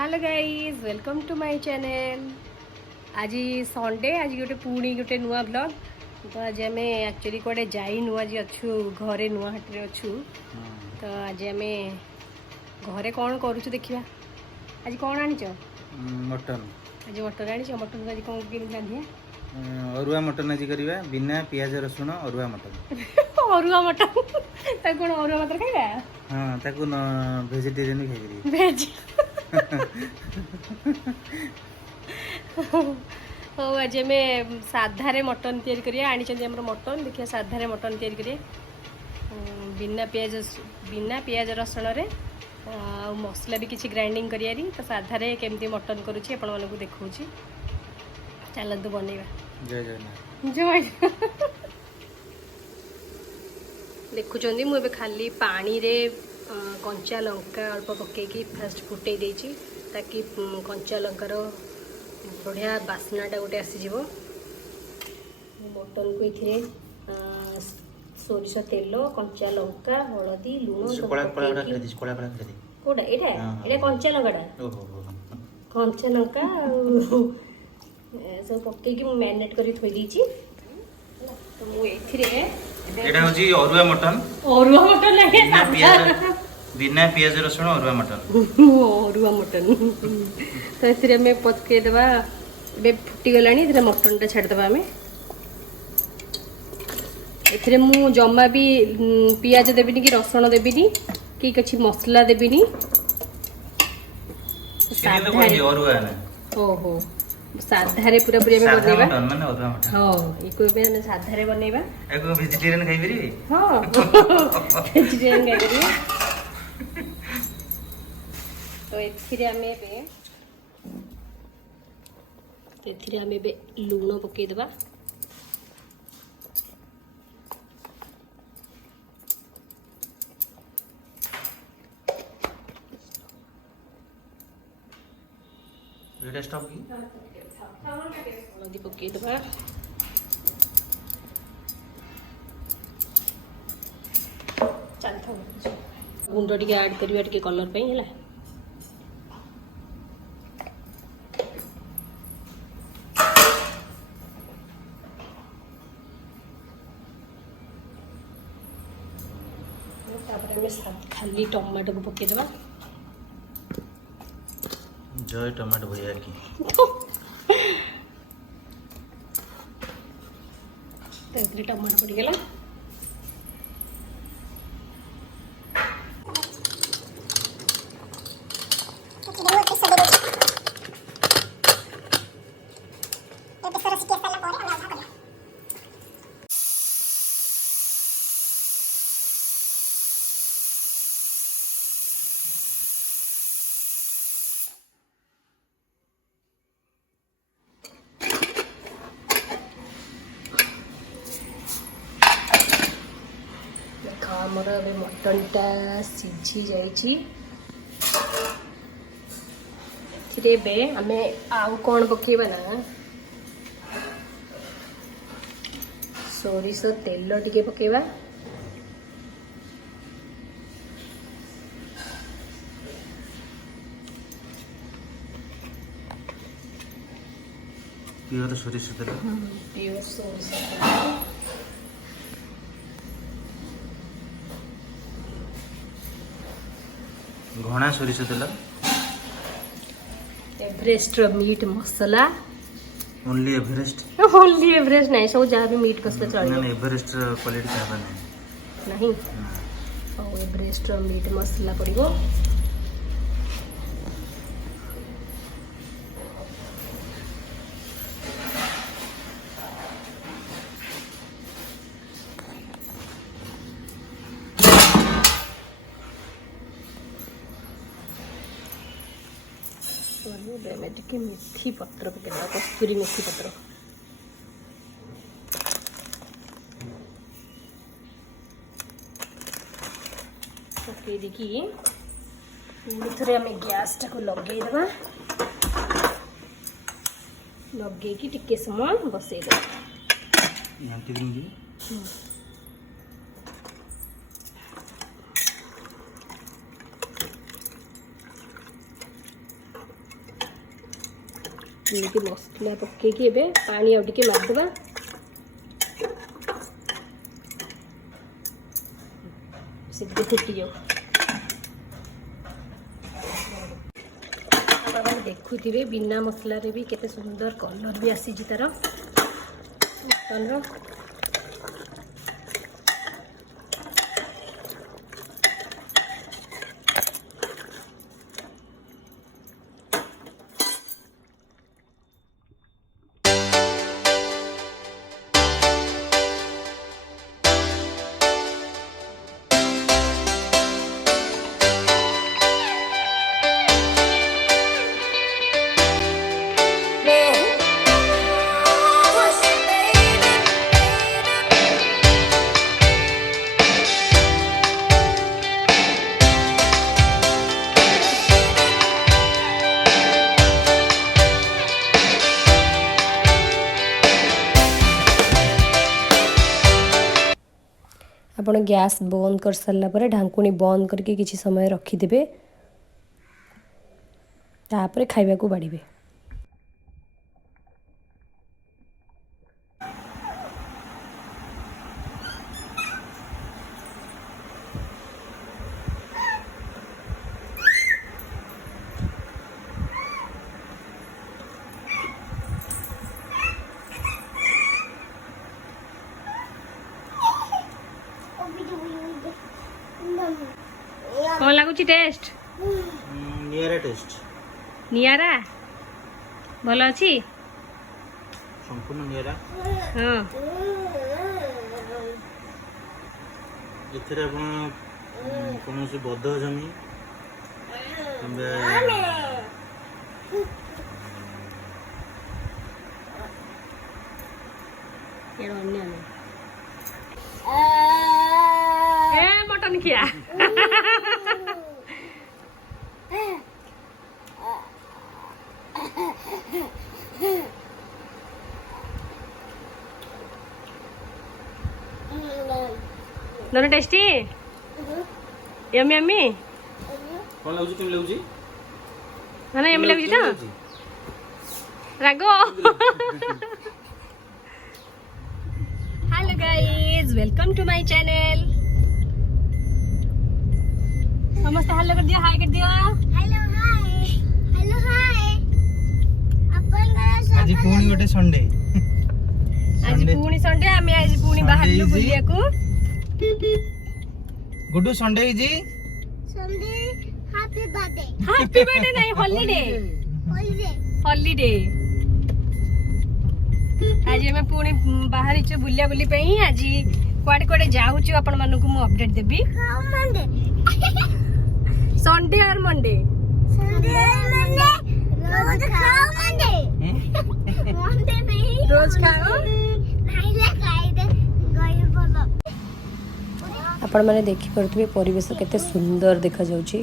Hello guys welcome to my channel. आज Sunday आज गोटे पुणी गोटे नुआ ब्लॉग। तो आज आम एक्चुअली कड़े जाइनु आज अच्छु घरे नुआहाटी अच्छु। तो आज आम घरे कौन करूँ देखिया। आज कौन आनिच? मटन। आज मटन आनिच। मटन आज कौन केମିତି रांधिया? अरुआ मटन आज करिवा बिना पियाज रसुण अरुआ मटन। अरुआ मटन ता कौन अरुआ मटन खाइबा? हां ताकू वेजिटेरियन भी खाइबी। वेज हो आज आम साधारे मटन तैयारी करिया। आनी मटन देखिए साधारे मटन तैयारी करिए बिना पियाज रसुण रे मसला भी किसी ग्राइंडिंग करियारी। तो साधारे केमती मटन करुच्ची आपण मानकु देखौची। चलतु बनैबा। जय जय जय देखुचंदी मु खाली पानी रे कंचा लंका अल्प पकईकि फास्ट फुटे देछि ताकि कंचा लंकार बढ़िया बास्नाटा गोटे आसीज। मटन को ये सोरिष तेल कंचा लंका हलदी लुण कौटा यहाँ कंचा लंकाटा कंचा लंका सब पकईकि मैरिनेट कर थोई देछि। तो मुझे एटा होजी अरुआ मटन लागे बिना पियाज रसुण अरुआ मटन। अरुआ मटन तो एथिरे में पकई देबा। बे फुटी गलानी एथिरे मटन टा छाड़ देबा। हमें एथिरे मु जम्मा भी पियाज देबिनी कि रसुण देबिनी कि किछि मसला देबिनी। साधारे अरुआ ना ओहो साधारे पूरा पूरी में बनेबा। मटन माने अरुआ मटन। हां इको बे साधारे बनेबा। एको वेजिटेरियन खाइ परिबी? हां वेजिटेरियन खाइ परिबी। तो एथिरे आमे बे लूण पकई देबा। एटा स्टॉप की हल्दी पकई देबा। चल था गुंड टिके ऐड करबा टिके कलर पे हैला। खाली टमाटो को पकई देबा। जय टमाटो भैया की तो टमाटो पड़ गला। आमर ए मटनटा सीझी जाइए। आम आउ कौन पकेबा ना सोरिष तेल टिके पकेबा। प्योर सोरिष तेल। प्योर सोरिष तेल घना सोरिष तेल। एवरेस्ट मीट मसला ओनली एवरेस्ट नहीं सब जहाँ भी मीट मसला चल एवरेस्ट क्वालिटी का नहीं और एवरेस्ट मीट मसला पड़ो। टिके मेथी पत्र पकड़ा कस्तूरी मेथी पत्र पकई देखिए थे आम गैस टाक लगे देवा। लगे कि टिके समय बसई देवा। ଏମିତି ମସଲା ପକେଇକି ଏବେ ପାଣି ଆଉ ଟିକେ ମାରିଦେବା। ସେ ଟିକେ ଫୁଟିଯାଉ। ଆପଣମାନେ ଦେଖୁଥିବେ ବିନା ମସଲାରେ ବି କେତେ ସୁନ୍ଦର କଲର୍ ବି ଆସିଛି ତାର ମଟନର। ଆପଣ ଗ୍ୟାସ୍ ବନ୍ଦ କରିସାରିଲା ପରେ ଢାଙ୍କୁଣୀ ବନ୍ଦ କରିକି କିଛି ସମୟ ରଖିଦେବେ, ତାପରେ ଖାଇବାକୁ ବାଢ଼ିବେ। कौन लगुच टेस्ट नियरा टेस्ट नियारा भल अच्छी संपूर्ण नियरा। हाँ एथिरे आपण कोनोसी बद्ध जमी मटन खिया दोनों टेस्टी यम्मी यम्मी कोन लागुची केम लागुची ना यम्मी लागुची तो रागो। Hello guys welcome to my channel. समस्त हेलो कर दियो हाय कर दियो। हेलो हाय अपन आज पुणी गोटे संडे आज पुणी संडे आमे आज पुणी बाहरलु बुलिया को गुड्डू संडे जी संडे हैप्पी बर्थडे नहीं हॉलिडे हॉलिडे आज हमें पुणी बाहर छु बुलिया बुली पे आज कुआडे कुआडे जाउछु आपण मानकु मु अपडेट देबी। मंडे संडे और मंडे रोज खाओ मंडे नहीं रोज खाओ नहीं ले खाई दे गई बोलो आपण माने देखि परथुबे परिवेश केते सुंदर देखा जाउची।